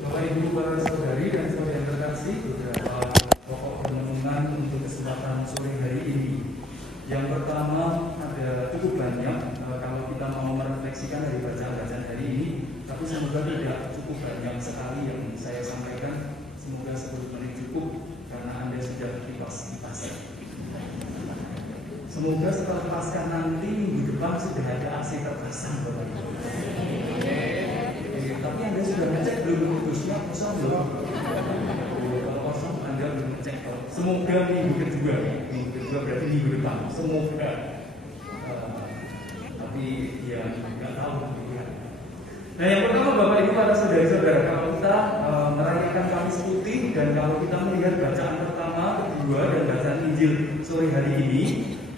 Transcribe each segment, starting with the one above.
Bapak Ibu para saudari dan saudari yang terkasih, beberapa pokok renungan untuk kesempatan sore hari ini. Yang pertama ada cukup banyak kalau kita mau merefleksikan dari bacaan-bacaan hari ini, tapi semoga tidak cukup banyak sekali yang saya sampaikan. Semoga 10 menit cukup karena Anda sudah kipas-kipas. Semoga setelah pasca nanti minggu depan sudah ada AC terpasang, Bapak Ibu. Tapi Anda sudah ngecek belum kudusnya kosong belum? Kalau kosong Anda belum ngecek. Semoga minggu kedua berarti minggu depan. Semoga. Tapi ya nggak tahu gitu ya. Nah yang pertama Bapak Ibu para saudara-saudara, kalau kita merayakan Kamis Putih dan kalau kita melihat bacaan pertama, kedua dan bacaan Injil sore hari ini,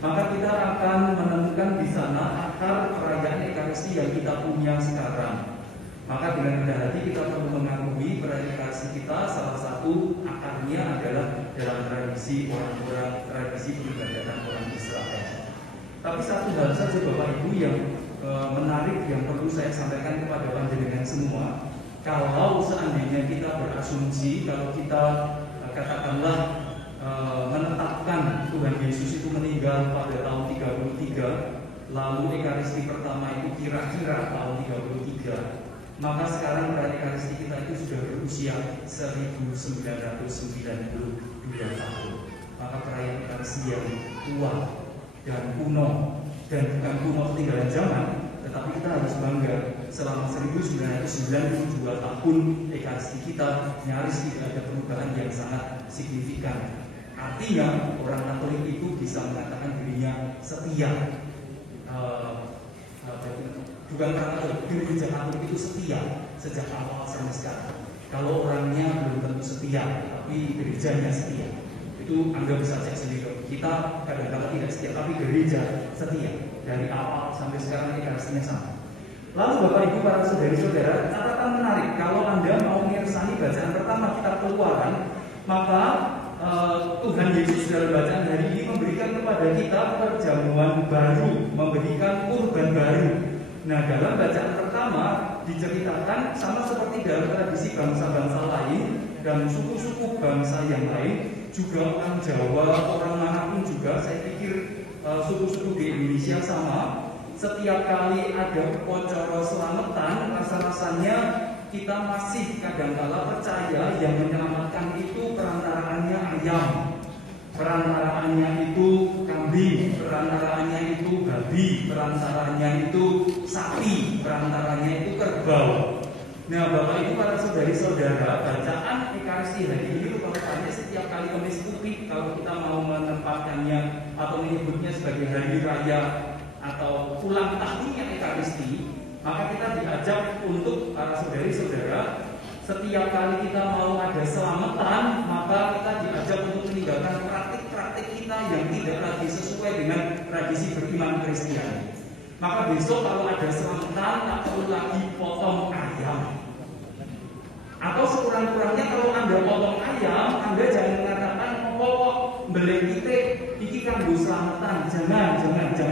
maka kita akan menemukan di sana akar perayaan Ekaristi yang kita punya sekarang. Maka dengan rendah hati kita perlu mengakui perayaan Ekaristi kita salah satu akarnya adalah dalam tradisi orang-orang, tradisi peribadatan orang Israel. Tapi satu hal saja Bapak Ibu yang menarik yang perlu saya sampaikan kepada panjenengan semua. Kalau seandainya kita berasumsi, kalau kita katakanlah menetapkan Tuhan Yesus itu meninggal pada tahun 33, lalu Ekaristi pertama itu kira-kira tahun 33, maka sekarang perayaan Ekaristi kita itu sudah berusia 1992 tahun. Maka perayaan Ekaristi yang tua dan kuno, dan bukan kuno ketinggalan zaman, tetapi kita harus bangga selama 1992 tahun Ekaristi kita nyaris tidak ada perubahan yang sangat signifikan. Artinya orang Katolik itu bisa mengatakan dirinya setia. Bukan karena gereja Katolik itu setia sejak awal sampai sekarang. Kalau orangnya belum tentu setia, tapi gerejanya setia. Itu Anda bisa cek sendiri. Kita kadang-kadang tidak setia, tapi gereja setia dari awal sampai sekarang Ekaristinya sama. Lalu Bapak Ibu para saudari-saudara, catatan menarik kalau Anda mau mengirsani bacaan pertama kitab Keluaran, maka Tuhan Yesus dalam bacaan hari ini memberikan kepada kita perjamuan baru, memberikan kurban baru. Nah, dalam bacaan pertama diceritakan sama seperti dalam tradisi bangsa-bangsa lain dan suku-suku bangsa yang lain, juga orang Jawa, orang manapun juga, saya pikir suku-suku di Indonesia sama. Setiap kali ada upacara selamatan, rasa-rasanya kita masih kadang-kala percaya yang menyelamatkan itu perantaraannya ayam, perantaraannya itu kambing, perantaraannya itu babi, perantaraannya itu sapi, perantaranya itu kerbau. Nah Bapak Ibu para saudari-saudara, bacaan Ekaristi hari ini rupanya setiap kali Kamis Putih, kalau kita mau menempatkannya atau menyebutnya sebagai hari raya atau ulang tahunnya Ekaristi, maka kita diajak untuk para saudari-saudara, setiap kali kita mau ada selamatan, maka kita diajak untuk meninggalkan praktik-praktik kita yang tidak lagi sesuai dengan tradisi beriman Kristiani. Maka besok kalau ada selamatan, tak perlu lagi potong ayam. Atau sekurang-kurangnya kalau Anda potong ayam, Anda jangan mengatakan kok belek kita iki kanggo selamatan. Jangan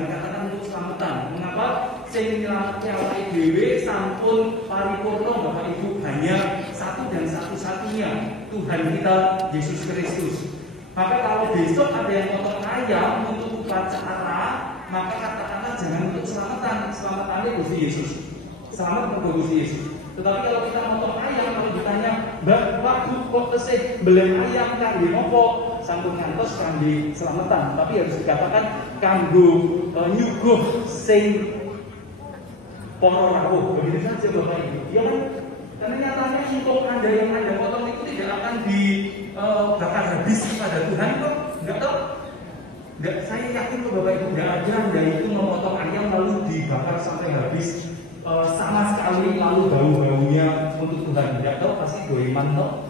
katakan untuk selamatan. Mengapa? Sing nyelametke awake dhewe sampun paripurna Bapak Ibu, hanya satu dan satu-satunya Tuhan kita Yesus Kristus. Maka kalau besok ada yang potong ayam untuk upacara, maka katakanlah jangan untuk selamatannya Gusti Yesus. Selamat untuk Gusti Yesus. Tetapi kalau kita potong ayam, kalau ditanya, Mbak, waktu kok tesih beli ayam kangge nopo? Sampun ngantos kangge selamatan, tapi harus dikatakan kanggo nyuguh sing para rawuh. Begitu saja Bapak Ibu. Ya kan? Karena nyatanya untuk Anda yang Anda potong itu tidak akan dibakar habis pada Tuhan kok. Enggak tahu. Enggak, saya yakin kok Bapak Ibu enggak ada Anda itu memotong ayam lalu dibakar sampai habis sama sekali, lalu bau-baunya untuk Tuhan. Enggak tahu, pasti goiman toh.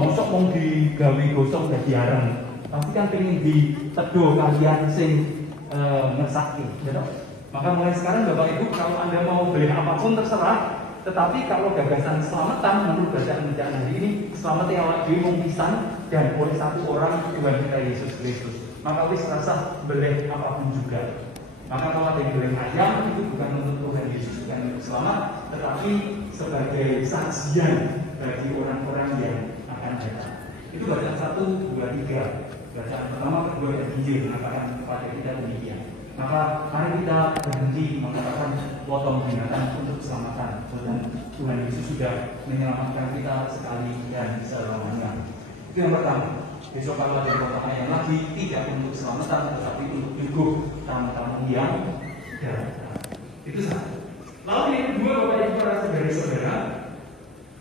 Mosok mau digawe gosong dadi areng. Pasti kan pengen ditedo kalian sing ngesaki, ya toh. Maka mulai sekarang Bapak Ibu, kalau Anda mau beli apapun terserah. Tetapi kalau gagasan selamatan menurut bacaan hari ini, selamat yang lagi pisan dan oleh satu orang Tuhan kita Yesus Kristus. Maka wis rasa beli apapun juga. Maka kalau ada yang beli ayam itu bukan untuk Tuhan Yesus, bukan untuk selamat, tetapi sebagai sajian bagi orang-orang yang akan datang. Itu bacaan 1, 2, 3. Bacaan pertama, kedua, dan Injil mengatakan kepada kita demikian. Maka mari kita berhenti mengatakan potong binatang untuk keselamatan. Dan Tuhan Yesus sudah menyelamatkan kita sekali dan selamanya. Itu yang pertama. Besok kalau ada potongan yang lagi, tidak untuk keselamatan, tetapi untuk hidup tamu-tamu yang datang. Itu satu. Lalu yang kedua, Bapak Ibu para saudara-saudara,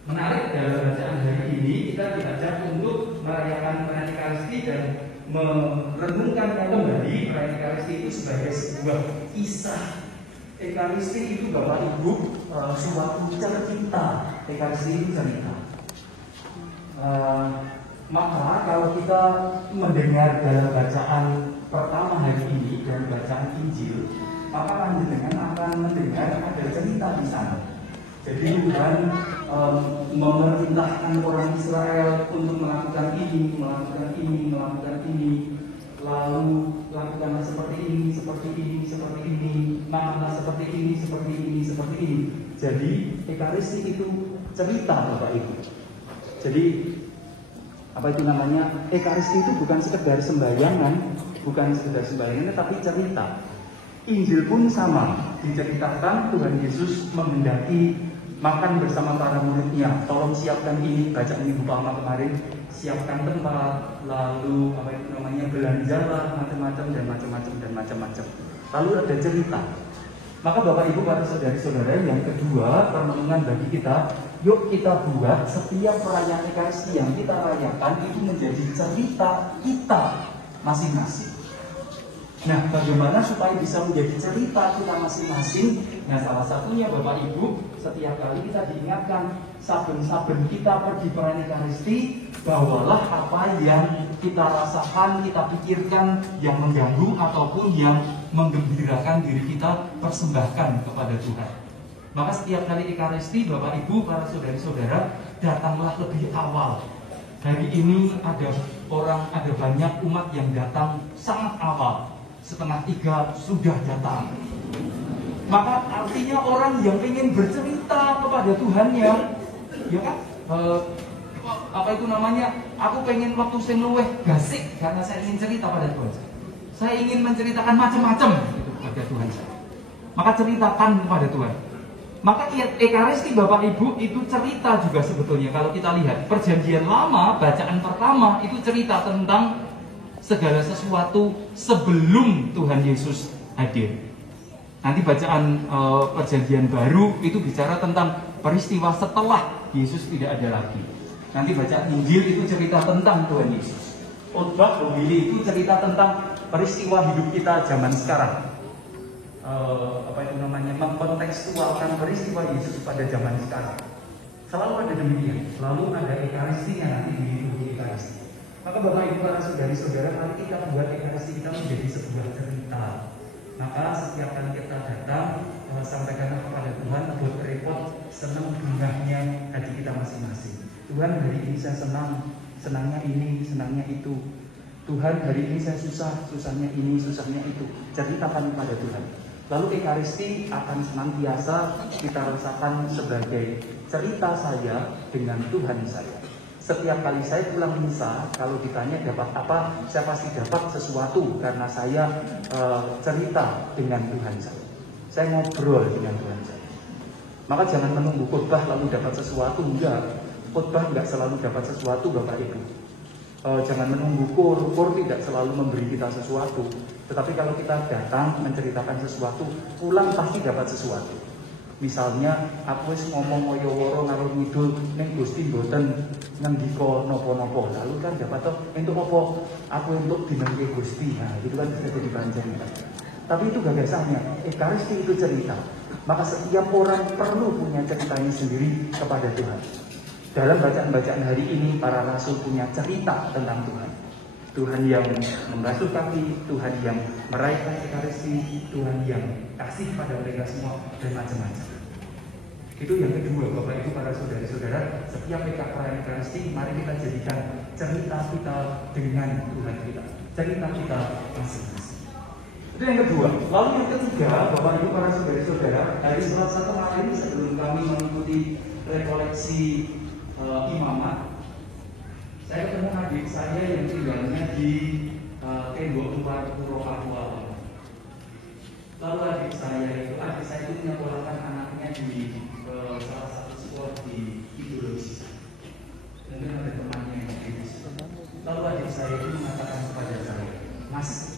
menarik dalam bacaan hari ini kita diajak untuk merayakan perayaan Ekaristi dan merenungkan kembali perayaan Ekaristi itu sebagai sebuah kisah. Ekaristi itu Bapak Ibu suatu cerita. Ekaristi itu cerita. Maka kalau kita mendengar dalam bacaan pertama hari ini dan bacaan Injil, maka panjenengan akan mendengar ada cerita di sana. Jadi Tuhan memerintahkan orang Israel untuk melakukan ini, lalu lakukanlah seperti ini, makanlah seperti ini. Jadi Ekaristi itu cerita, Bapak Ibu. Jadi apa itu namanya? Ekaristi itu bukan sekedar sembayangan, tapi cerita. Injil pun sama, diceritakan Tuhan Yesus menghendaki makan bersama para muridnya. Tolong siapkan ini, bacaan Minggu Palma kemarin, siapkan tempat, lalu apa itu namanya, belanjalah macam-macam. Lalu ada cerita. Maka Bapak Ibu para saudari-saudara, yang kedua permenungan bagi kita, yuk kita buat setiap perayaan Ekaristi yang kita rayakan itu menjadi cerita kita masing-masing. Nah, bagaimana supaya bisa menjadi cerita kita masing-masing? Nah, salah satunya Bapak Ibu, setiap kali kita diingatkan, saben-saben kita pergi perayaan Ekaristi, bawalah apa yang kita rasakan, kita pikirkan yang mengganggu ataupun yang menggembirakan diri kita, persembahkan kepada Tuhan. Maka setiap kali Ekaristi, Bapak Ibu, para saudari-saudara, datanglah lebih awal. Hari ini ada banyak umat yang datang sangat awal. 2:30 sudah datang. Maka artinya orang yang ingin bercerita kepada Tuhannya, ya kan? Apa itu namanya? Aku pengen waktu sing luweh gasik karena saya ingin cerita pada Tuhan. Saya ingin menceritakan macam-macam gitu kepada Tuhan saya. Maka ceritakan kepada Tuhan. Maka Ekaristi Bapak Ibu itu cerita juga sebetulnya. Kalau kita lihat Perjanjian Lama, bacaan pertama itu cerita tentang segala sesuatu sebelum Tuhan Yesus hadir. Nanti bacaan Perjanjian Baru itu bicara tentang peristiwa setelah Yesus tidak ada lagi. Nanti bacaan Injil itu cerita tentang Tuhan Yesus. Khotbah Homili itu cerita tentang peristiwa hidup kita zaman sekarang. Mengkontekstualkan peristiwa Yesus pada zaman sekarang. Selalu ada demikian. Selalu ada Ekaristinya nanti di Ekaristi. Maka Bapak Ibu para saudari-saudara, mari kita buat Ekaristi kita menjadi sebuah cerita. Maka setiap kali kita datang, sampaikan kepada Tuhan, buat repot, senang bungahnya hati kita masing-masing. Tuhan, hari ini saya senang, senangnya ini, senangnya itu. Tuhan, hari ini saya susah, susahnya ini, susahnya itu. Ceritakan kepada Tuhan. Lalu Ekaristi akan senantiasa kita rasakan sebagai cerita saya dengan Tuhan saya. Setiap kali saya pulang misa, kalau ditanya dapat apa, saya pasti dapat sesuatu karena saya cerita dengan Tuhan saya. Saya ngobrol dengan Tuhan saya. Maka jangan menunggu khotbah lalu dapat sesuatu, enggak. Khotbah enggak selalu dapat sesuatu, Bapak Ibu. Jangan menunggu kur tidak selalu memberi kita sesuatu. Tetapi kalau kita datang menceritakan sesuatu, pulang pasti dapat sesuatu. Misalnya aku wis ngomong kaya woro ngalor ngidul ning Gusti mboten ngendika napa-napa. Lalu kan dapat to entuk apa? Aku entuk dinengke Gusti. Nah, itu kan bisa jadi panjenengan. Tapi itu gagasannya. Ekaristi itu cerita. Maka setiap orang perlu punya ceritanya sendiri kepada Tuhan. Dalam bacaan-bacaan hari ini para rasul punya cerita tentang Tuhan. Tuhan yang membasuh kaki, Tuhan yang meraihkan Ekaristi, Tuhan yang kasih pada mereka semua, dan macam-macam. Itu yang kedua, Bapak Ibu para saudara-saudara, setiap perayaan Ekaristi, mari kita jadikan cerita kita dengan Tuhan kita, cerita kita masing-masing. Itu yang kedua. Lalu yang ketiga, Bapak Ibu para saudara-saudara, hari Selasa kemarin sebelum kami mengikuti rekoleksi imamat, saya ketemu adik saya yang tinggalnya di Tembok 4 Puro Papua. Lalu adik saya itu menyekolahkan anaknya di salah satu sekolah di ideologi. Mungkin ada temannya yang begitu. Lalu adik saya itu mengatakan kepada saya, Mas,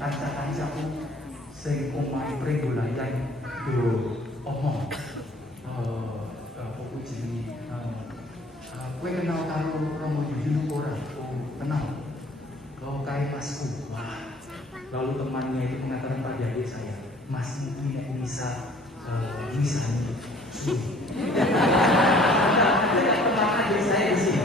kanca-kancaku sing omahe prenggolayan do omong apa jenenge kowe kenal karo Romo Yudino ora? Oh, kenal. Kau kae masku. Wah. Lalu temannya itu mengatakan pada adik saya, Mas mungkin yang bisa misalnya teman adik saya di sini.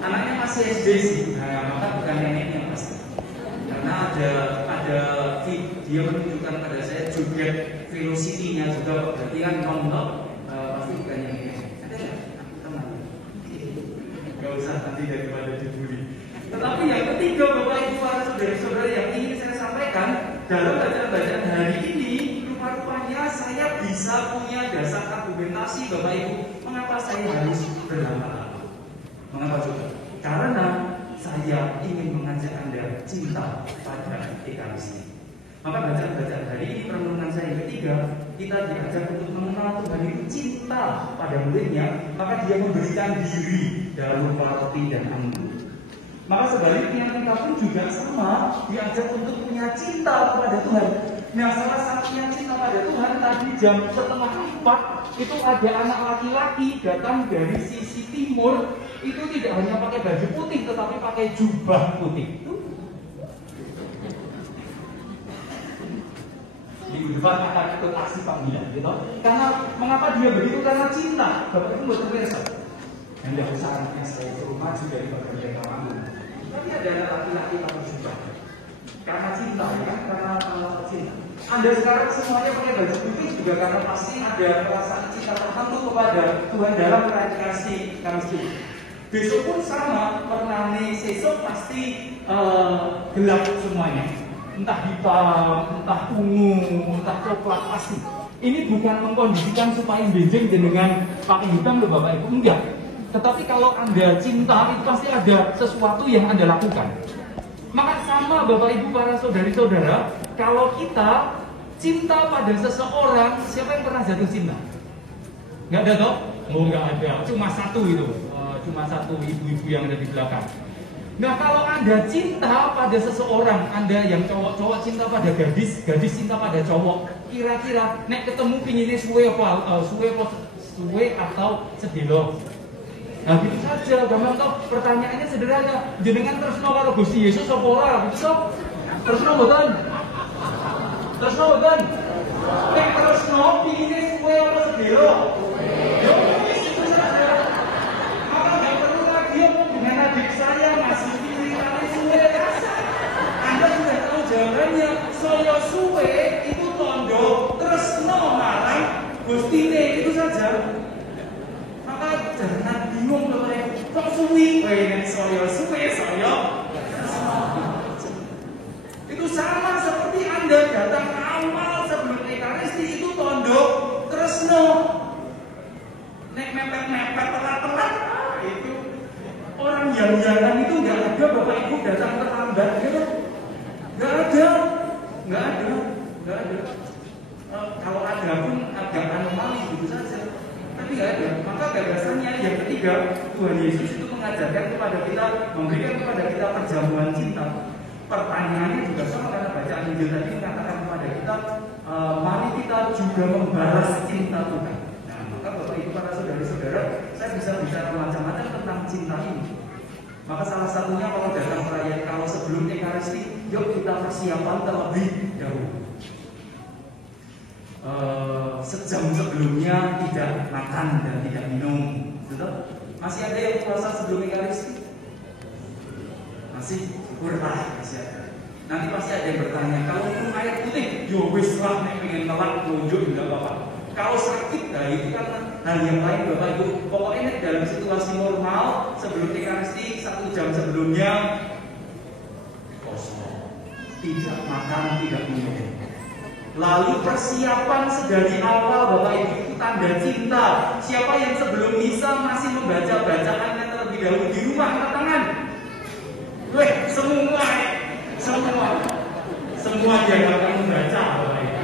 Anaknya masih SD sih, nah, maka bukan neneknya pasti. Karena ada dia menunjukkan pada saya joget velocity-nya juga, berarti kan non-stop, pasti bukan neneknya. Ada nggak teman? Gak usah nanti daripada dibully. Tetapi yang ketiga, Bapak Ibu para saudara-saudara yang ingin saya sampaikan dalam bacaan-bacaan hari ini, rupa-rupanya saya bisa punya dasar argumentasi, Bapak Ibu, mengapa saya harus berlama-lama. Mengapa juga? Karena saya ingin mengajak Anda cinta pada Ekaristi. Maka bacaan-bacaan hari ini, perenungan saya yang ketiga, kita diajak untuk mengenal Tuhan itu cinta pada muridnya, maka dia memberikan diri dalam rupa roti dan anggur. Maka sebaliknya kita pun juga sama diajak untuk punya cinta kepada Tuhan. Nah, salah satunya cinta pada Tuhan tadi jam 3:30 itu ada anak laki-laki datang dari sisi timur, itu tidak hanya pakai baju putih tetapi pakai jubah putih. Minggu depan akan ikut aksi panggilan, gitu. Karena mengapa dia begitu? Karena cinta. Bapak Ibu buat pemirsa. Yang tidak usah anaknya saya ke rumah juga di bagian mereka kamu. Tapi ada anak laki-laki pakai jubah. Karena cinta, ya, karena cinta. Anda sekarang semuanya pakai baju putih juga karena pasti ada perasaan cinta tertentu kepada Tuhan dalam kasih kami. Besok pun sama, warnanya sesok pasti gelap semuanya. Entah hitam, entah ungu, entah coklat pasti. Ini bukan mengkondisikan supaya benjing dengan pakai hitam loh Bapak Ibu, enggak. Tetapi kalau Anda cinta itu pasti ada sesuatu yang Anda lakukan. Maka sama Bapak Ibu para saudari-saudara, kalau kita cinta pada seseorang, siapa yang pernah jatuh cinta? Enggak ada toh? Oh enggak ada, cuma satu itu. Cuma satu ibu-ibu yang ada di belakang. Nah, kalau Anda cinta pada seseorang, Anda yang cowok-cowok cinta pada gadis, gadis cinta pada cowok, kira-kira nek ketemu pinginnya suwe atau sedilo. Nah, gitu saja. Gampang toh, pertanyaannya sederhana. Jenengan tresno karo Gusti Yesus apa ora? Gitu. Tresno mboten? Tresno mboten? Nek tresno pinginnya suwe apa sedilo? Yo, itu saja. Maka enggak perlu lagi dengan adik saya masih ceritanya suwe rasa. Anda sudah tahu jawabannya. Saya suwe itu tondo tresno marang Gustine, itu saja. Maka jangan bingung loh, kok suwi? Nek saya suwe saya. Itu sama seperti Anda datang awal sebelum Ekaristi itu tondo tresno. Nek mepet-mepet telat-telat, itu orang yang itu nggak ada Bapak Ibu datang terlambat gitu. Nggak ada. Kalau ada pun agak anomali gitu saja. Tapi nggak ada. Maka gagasannya yang ketiga, Tuhan Yesus itu mengajarkan kepada kita, memberikan kepada kita perjamuan cinta. Pertanyaannya juga sama karena bacaan Injil tadi mengatakan kepada kita, mari kita juga membalas cinta Tuhan. Nah, maka Bapak Ibu para saudara-saudara, saya bisa bicara macam-macam tentang cinta ini. Maka salah satunya kalau datang perayaan, kalau sebelum Ekaristi, yuk kita persiapan terlebih dahulu. Sejam sebelumnya tidak makan dan tidak minum, betul? Masih ada yang puasa sebelum Ekaristi? Masih? Syukurlah masih ada. Nanti pasti ada yang bertanya, kalau minum air putih, yo wis lah, nek pengen telat nunjuk juga apa-apa. Kalau sakit, nah itu kan hal yang lain Bapak Ibu. Pokoknya dalam situasi normal, sebelum Ekaristi 1 jam sebelumnya kosong, tidak makan, tidak minum. Lalu persiapan sedari awal Bapak Ibu itu tanda cinta. Siapa yang sebelum misa masih membaca bacaannya terlebih dahulu di rumah, angkat tangan. Weh, semua yang akan membaca Bapak Ibu.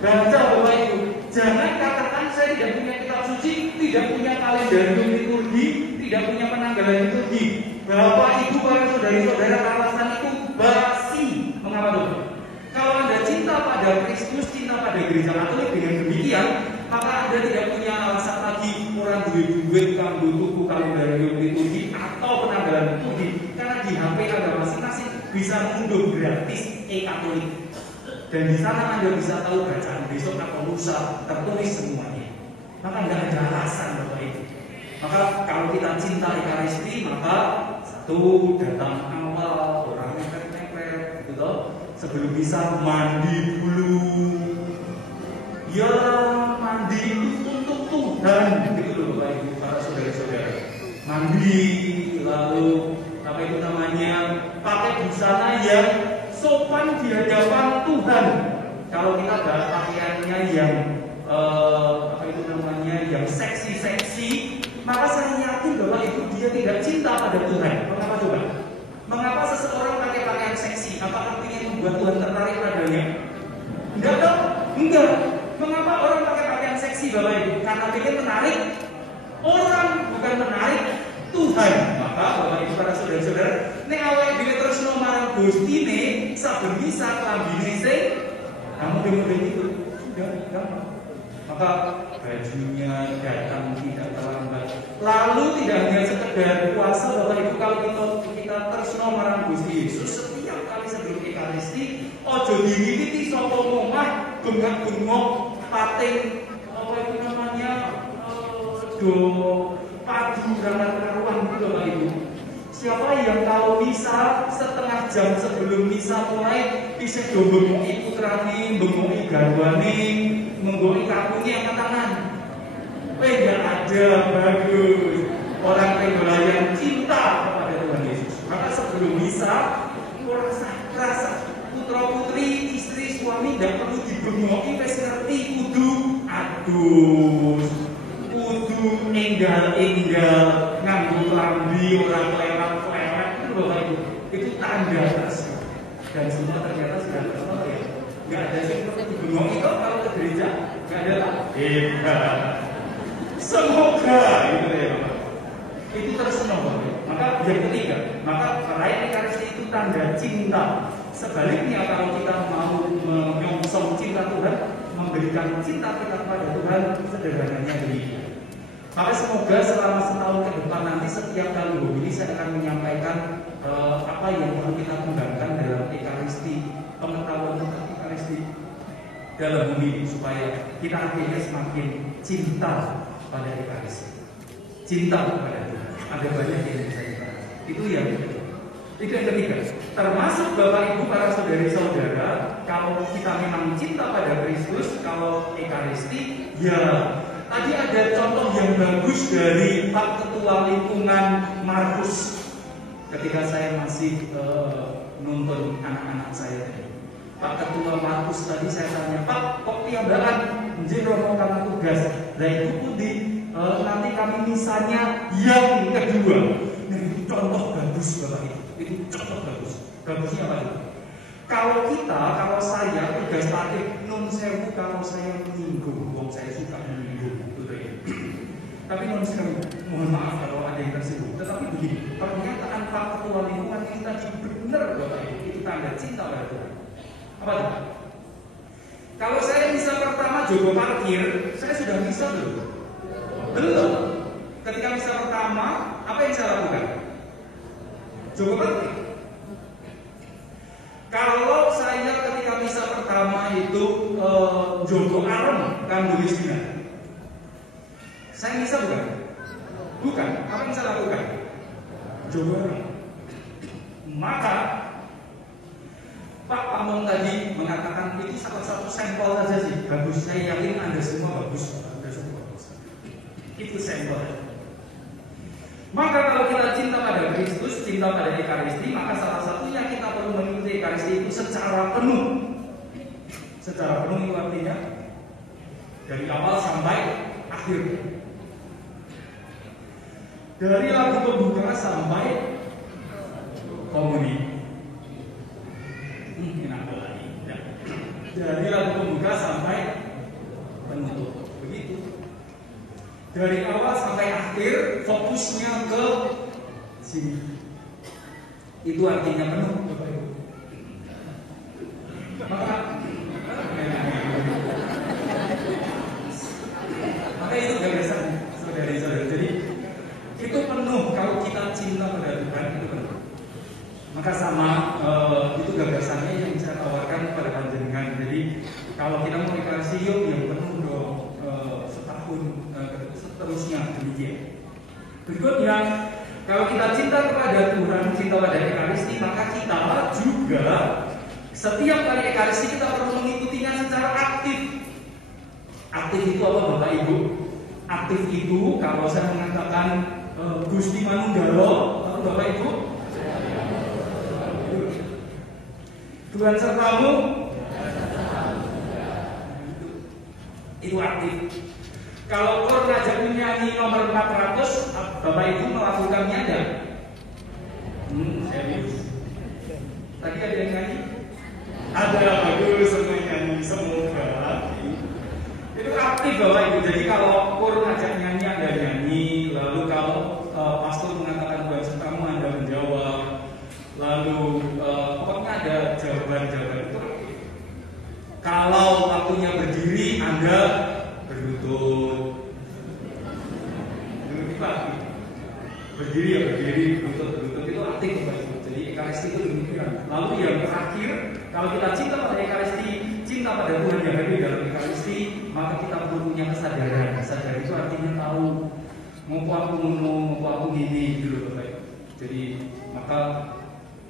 Baca Bapak Ibu. Jangan katakan saya tidak punya kitab suci, tidak punya kalendarium liturgi, tidak punya penanggalan liturgi. Bapak Ibu, para saudari-saudara, alasan itu basi. Mengapa Bapak? Kalau Anda cinta pada Kristus, cinta pada gereja Katolik dengan demikian, maka Anda tidak punya alasan lagi orang duit kanggo tuku kalendarium liturgi atau penanggalan liturgi, karena di HP Anda masing-masing bisa ngunduh gratis e-Katolik. Dan di sana Anda bisa tahu bacaan besok atau lusa tertulis semuanya. Maka tidak ada alasan Bapak Ibu. Maka kalau kita cinta Ekaristi, maka satu, datang awal, orang mepet-mepet, gitu toh. Sebelum bisa mandi dulu. Ya, mandi itu untuk Tuhan, gitu loh Bapak Ibu, para saudara-saudara. Mandi, lalu apa itu namanya, pakai busana yang sopan di hadapan Tuhan. Kalau kita ada pakaiannya yang apa itu namanya, yang seksi-seksi, maka saya yakin Bapak Ibu dia tidak cinta pada Tuhan. Mengapa coba? Mengapa seseorang pakai pakaian seksi? Apakah ingin membuat Tuhan tertarik padanya? Enggak dong, enggak. Mengapa orang pakai pakaian seksi Bapak Ibu? Karena ingin menarik orang, bukan menarik Tuhan. Maka Bapak Ibu para saudara-saudara, nek awake dhewe tresno marang Gustine, saben misa klambine sing model-model itu sudah gampang. Maka bajunya datang tidak terlambat. Lalu tidak hanya sekedar puasa Bapak Ibu, kalau kita tresno marang Gusti Yesus, setiap kali sebelum Ekaristi, ojo diwiti sapa omah bengak-bengok pating apa itu namanya do padu karuan gitu Bapak Ibu. Siapa yang kalau misa setengah jam sebelum misa mulai bisa bengok putrane, bengok garwane, menggoni kakunya angkat tangan. Enggak ada, bagus. Orang Tenggola yang cinta kepada Tuhan Yesus. Maka sebelum misa, rasa putra putri, istri, suami tidak perlu dibengoki, wis ngerti kudu adus. Kudu enggal-enggal, nganggo klambi, orang kelewat-kelewat, itu Bapak Ibu. Itu tanda tersebut. Dan semua ternyata sudah terkenal ya. Nggak ada sih perlu dibengoki kok kalau ke gereja, nggak ada lah. Hebat. Semoga itu ya Bapak. Itu tersentuh Bapak. Maka yang ketiga, maka perayaan Ekaristi itu tanda cinta. Sebaliknya kalau kita mau menyongsong cinta Tuhan, memberikan cinta kita kepada Tuhan, sederhananya demikian. Maka semoga selama setahun ke depan nanti setiap kali ini saya akan menyampaikan apa yang perlu kita kembangkan dalam Ekaristi, pengetahuan tentang Ekaristi dalam bumi, supaya kita akhirnya semakin cinta pada Ekaristi, cinta kepada Tuhan. Ada banyak yang bisa dibahas. Itu yang ketiga. Itu yang ketiga. Termasuk Bapak Ibu para saudari-saudara, kalau kita memang cinta pada Kristus, kalau Ekaristi, ya tadi ada contoh yang bagus dari Pak Ketua Lingkungan Markus ketika saya masih nonton anak-anak saya tadi. Pak Ketua Markus tadi saya tanya, Pak, kok tiambaan njen romo karena tugas. Nah itu pun nanti kami misalnya yang kedua. Nah itu contoh bagus Bapak Ibu. Itu contoh bagus. Bagusnya apa itu? Kalau saya tugas takdir nun sewu, kalau saya menyinggung, saya suka menyinggung. Tapi non sewu, mohon maaf kalau ada yang tersinggung. Tetapi begini, pernyataan Pak Ketua Lingkungan ini tadi benar Bapak Ibu, itu tanda cinta pada Tuhan. Apa itu? Kalau saya misa pertama jogo parkir, saya sudah misa belum? Belum. Ketika misa pertama, apa yang saya lakukan? Jogo parkir. Kalau saya ketika misa pertama itu jogo arem kanggo Wisdina, saya misa bukan? Bukan. Apa yang saya lakukan? Jogo arem. Maka Pak Pamong tadi mengatakan itu salah satu sampel saja sih, bagus. Saya yakin Anda semua bagus. Anda semua bagus. Itu sampel. Maka kalau kita cinta pada Kristus, cinta pada Ekaristi, maka salah satunya kita perlu mengikuti Ekaristi itu secara penuh. Secara penuh itu artinya dari awal sampai akhir. Dari lagu pembuka sampai komuni. Dari lagu pembuka sampai penutup. Begitu. Dari awal sampai akhir fokusnya ke sini. Itu artinya penuh, Bapak Ibu. Maka itu gagasan, saudari-saudari. Jadi itu penuh kalau kita cinta pada Tuhan, itu penuh. Maka sama itu gagasannya yang saya tawarkan kepada panjenengan. Jadi kalau kita mau dikasih yuk yang penuh dong, setahun seterusnya demikian. Berikutnya, kalau kita cinta kepada Tuhan, cinta pada Ekaristi, maka kita juga setiap kali Ekaristi kita perlu mengikutinya secara aktif. Aktif itu apa Bapak Ibu? Aktif itu kalau saya mengatakan Gusti Manunggalo, atau Bapak Ibu? Tuhan sertamu, itu aktif. Kalau kor ngajak menyanyi nomor 400, Bapak Ibu melakukannya ada? Serius. Tadi ada yang nyanyi? Ada, bagus, semua nyanyi, semoga. Itu aktif Bapak Ibu. Jadi kalau kor ngajak nyanyi, Anda nyanyi. Lalu kalau pastor mengatakan Tuhan sertamu, Anda menjawab. Lalu pokoknya ada jawaban-jawaban itu. Kalau waktunya berdiri, Anda berlutut. Berdiri ya berdiri, berlutut itu aktif Bapak Ibu. Jadi Ekaristi itu demikian. Lalu yang terakhir, kalau kita cinta pada Ekaristi, cinta pada Tuhan yang hadir dalam Ekaristi, maka kita perlu punya kesadaran. Kesadaran itu artinya tahu ngopo aku ngono, ngopo aku gini gitu Bapak Ibu. Jadi maka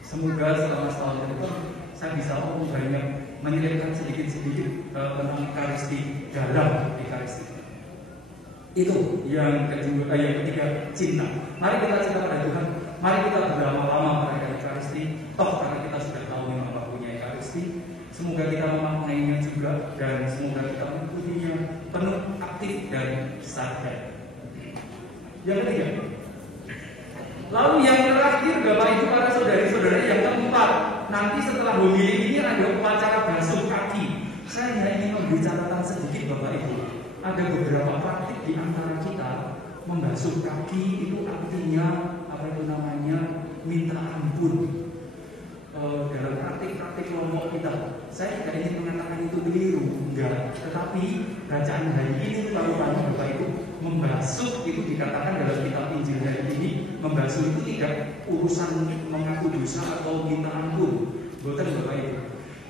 semoga selama setahun ke depan saya bisa banyak menyelipkan sedikit-sedikit tentang Ekaristi, dalam Ekaristi. Itu yang kedua, yang ketiga, cinta. Mari kita cinta pada Tuhan. Mari kita berlama-lama pada Ekaristi. Toh karena kita sudah tahu memang waktunya Ekaristi. Semoga kita memaknainya juga dan semoga kita mengikutinya penuh aktif dan sadar. Yang ketiga. Lalu yang terakhir, Bapak Ibu para saudari-saudara, yang keempat, nanti setelah homili ini ada upacara basuh kaki. Saya hanya ingin memberi catatan sedikit Bapak Ibu. Ada beberapa praktik di antara kita membasuh kaki itu artinya apa itu namanya minta ampun. Dalam praktik-praktik kelompok kita, saya tidak ingin mengatakan itu keliru, enggak. Tetapi bacaan hari ini lalu-lalu Bapak Ibu membasuh itu dikatakan dalam kitab Injil hari ini, membasuh itu tidak urusan mengaku dosa atau minta ampun, bukan Bapak Ibu.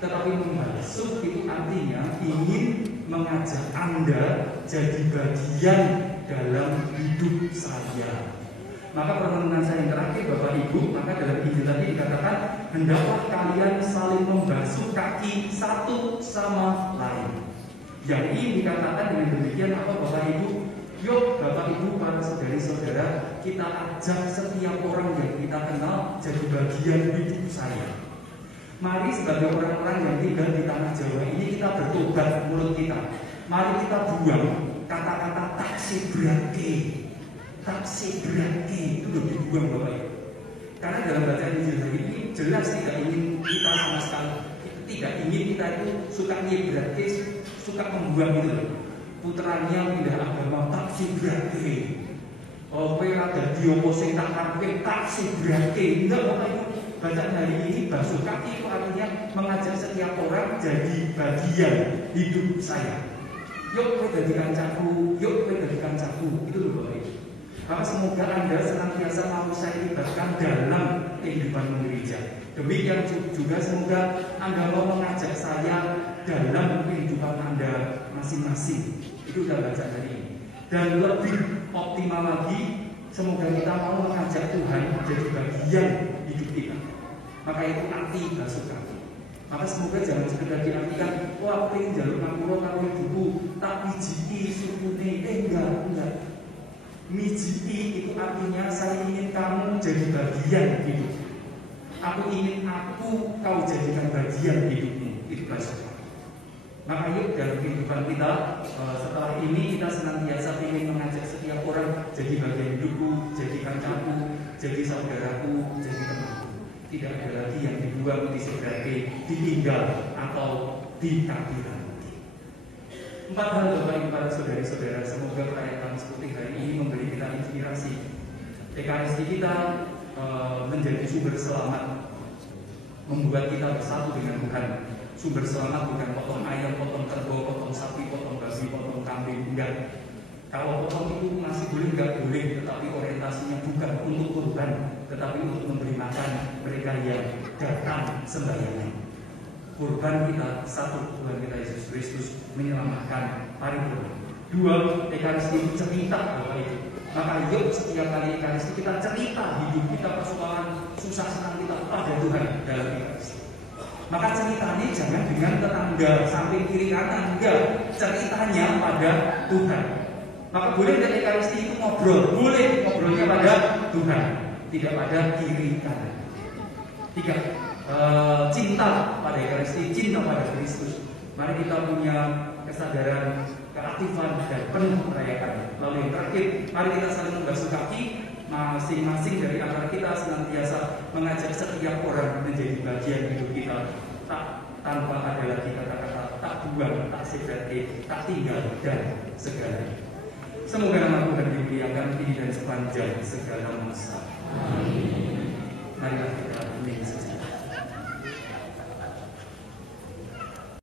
Tetapi membasuh itu artinya ingin mengajak Anda jadi bagian dalam hidup saya. Maka permenungan saya yang terakhir Bapak Ibu, maka dalam Injil tadi dikatakan hendaklah kalian saling membasuh kaki satu sama lain. Yang ini dikatakan dengan demikian apa Bapak Ibu? Yuk Bapak Ibu para saudari-saudara, kita ajak setiap orang yang kita kenal jadi bagian hidup saya. Mari sebagai orang-orang yang tinggal di tanah Jawa ini kita bertobat mulut kita. Mari kita buang kata-kata taksi berake. Taksi berake itu lebih dibuang Bapak Ibu. Karena dalam bacaan Injil hari ini jelas tidak ingin kita sama sekali, tidak ingin kita itu suka berake, suka membuang itu. Putranya pindah agama taksi berake. Kowe ada diopo sing tak karepe taksi berake. Enggak Bapak Ibu. Bacaan hari ini basuh kaki itu artinya mengajak setiap orang jadi bagian hidup saya. Yuk kowe dadi kancaku, yuk kowe dadi kancaku. Itu loh Bapak Ibu. Maka semoga Anda senantiasa mau saya libatkan dalam kehidupan gereja. Demikian juga semoga Anda mau mengajak saya dalam kehidupan Anda masing-masing. Itu dalam bacaan hari ini. Dan lebih optimal lagi, semoga kita mau mengajak Tuhan jadi bagian hidup kita. Maka itu arti basuh kaki. Maka semoga jangan sekedar diartikan, wah aku ingin jalur ngapura karo ibuku, tak mijiki sukune, enggak. Mijiki itu artinya saya ingin kamu jadi bagian hidup. Aku ingin kau jadikan bagian hidupmu. Itu bahasa. Maka yuk dalam kehidupan kita setelah ini kita senantiasa ingin mengajak setiap orang jadi bagian hidupku, jadi kancaku, jadi saudaraku, jadi temanku. Tidak ada lagi yang dibuang, disegregasi, ditinggal atau ditakdirkan. 4 hal Bapak Ibu para saudari-saudara, semoga perayaan seperti hari ini memberi kita inspirasi. Ekaristi kita menjadi sumber selamat, membuat kita bersatu dengan Tuhan. Sumber selamat bukan potong ayam, potong kerbau, potong sapi, potong babi, potong kambing, enggak. Kalau potong itu masih boleh, enggak boleh, tetapi orientasinya bukan untuk kurban, tetapi untuk memberi makan mereka yang datang sembahyang. Kurban kita satu, Tuhan kita Yesus Kristus menyelamatkan paripurna. 2, ekaristi itu cerita Bapak Ibu. Maka yuk setiap kali ekaristi kita cerita hidup kita, persoalan susah senang kita pada Tuhan dalam ekaristi. Maka ceritanya jangan dengan tetangga samping kiri kanan, enggak, ceritanya pada Tuhan. Maka boleh dari ekaristi itu ngobrol, boleh ngobrolnya pada Tuhan, tidak pada kiri kanan. 3, cinta pada ekaristi, cinta pada Kristus. Mari kita punya kesadaran, keaktifan dan penuh merayakan. Lalu yang terakhir, mari kita saling membasuh kaki. Masing-masing dari antara kita senantiasa mengajak setiap orang menjadi bagian hidup kita, tanpa ada lagi kata-kata tak buang, tak segregasi, tak tinggal dan segalanya. Semoga nama Tuhan dimuliakan kini dan sepanjang segala masa. Amin. Marilah kita hening.